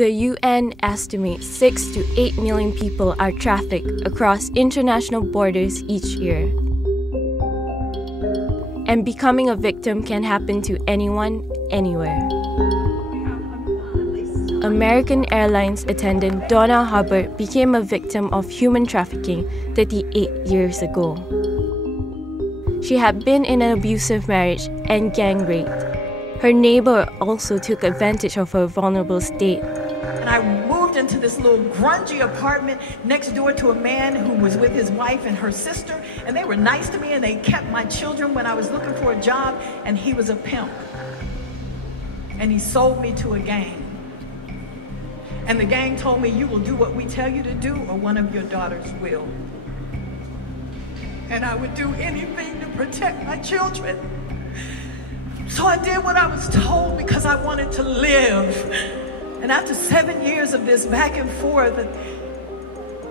The UN estimates 6 to 8 million people are trafficked across international borders each year. And becoming a victim can happen to anyone, anywhere. American Airlines attendant Donna Hubbard became a victim of human trafficking 38 years ago. She had been in an abusive marriage and gang raped. Her neighbor also took advantage of her vulnerable state. And I moved into this little grungy apartment next door to a man who was with his wife and her sister, and they were nice to me and they kept my children when I was looking for a job, and he was a pimp. And he sold me to a gang. And the gang told me, you will do what we tell you to do or one of your daughters will. And I would do anything to protect my children. So I did what I was told because I wanted to live. And after 7 years of this back and forth,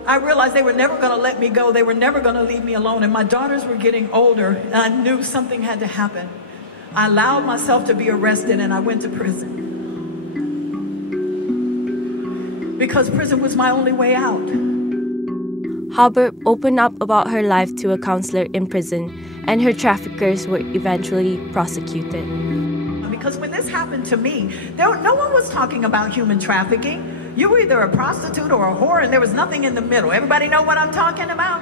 I realized they were never going to let me go. They were never going to leave me alone. And my daughters were getting older, and I knew something had to happen. I allowed myself to be arrested, and I went to prison. Because prison was my only way out. Hubbard opened up about her life to a counselor in prison, and her traffickers were eventually prosecuted. Because when this happened to me, no one was talking about human trafficking. You were either a prostitute or a whore, and there was nothing in the middle. Everybody know what I'm talking about?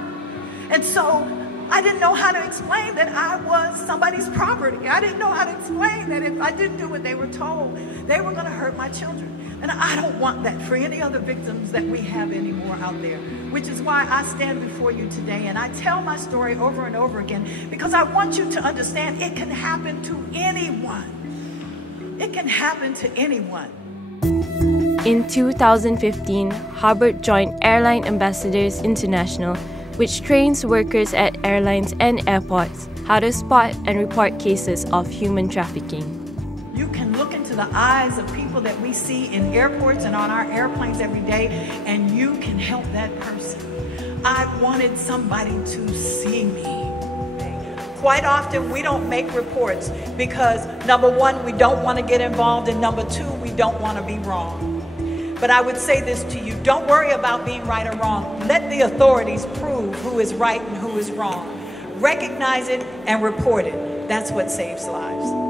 And so I didn't know how to explain that I was somebody's property. I didn't know how to explain that if I didn't do what they were told, they were going to hurt my children. And I don't want that for any other victims that we have anymore out there, which is why I stand before you today and I tell my story over and over again, because I want you to understand it can happen to anyone. It can happen to anyone. In 2015, Hubbard joined Airline Ambassadors International, which trains workers at airlines and airports how to spot and report cases of human trafficking. You can look into the eyes of people that we see in airports and on our airplanes every day, and you can help that person. I wanted somebody to see me. Quite often, we don't make reports because, number one, we don't want to get involved, and number two, we don't want to be wrong. But I would say this to you, don't worry about being right or wrong. Let the authorities prove who is right and who is wrong. Recognize it and report it. That's what saves lives.